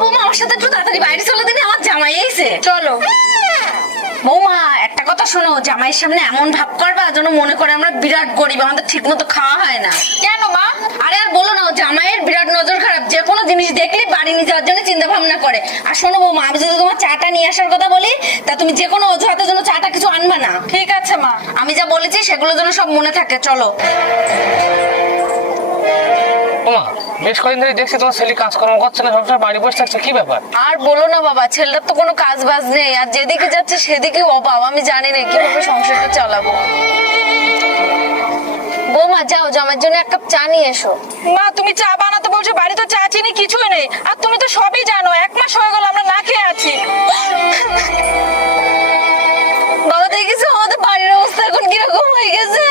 বৌমা আমার সাথে একটু তাড়াতাড়ি বাইরে চলে দিন, আমার জামাই এসে। চলো। বৌমা একটা কথা শোনো, জামাইয়ের সামনে এমন ভাব করবা যেন মনে করে আমরা বিরাট গরিব, আমাদের ঠিক মতো খাওয়া হয় না। কেন মা? আরে আর বলো না, জামাইয়ের বিরাট নজর খারাপ, যে কোনো জিনিস দেখলে বাড়ি নিয়ে যাওয়ার জন্য চিন্তা ভাবনা করে। আর শোনো বৌমা, আমি যদি তোমার চাটা নিয়ে আসার কথা বলি, তা তুমি যে কোনো অজুহাতের জন্য চাটা কিছু আনবা না। ঠিক আছে মা। আমি যা বলেছি সেগুলো যেন সব মনে থাকে। চলো। ওমা, বেশ কদিন ধরে দেখছি তোমার ছেলে কাজকর্ম করছে না, সবসময় বাড়ি বসে থাকছে, কি ব্যাপার? আর বলো না বাবা, ছেলেটার তো কোনো কাজ বাজ নেই, আর যেদিকে যাচ্ছে সেদিকে অভাব। আমি জানি না কিভাবে সংসারটা চালাবো। বৌমা যাও, জামাইয়ের জন্য এক কাপ চা নিয়ে এসো। মা তুমি চা বানাতে বলছো, বাড়ি তো চা চিনি কিছুই নেই, আর তুমি তো সবই জানো 1 মাস হয়ে গেল আমরা না খেয়ে আছি। বাবা দেখেছো আমাদের বাড়ির অবস্থা এখন কিরকম হয়ে গেছে।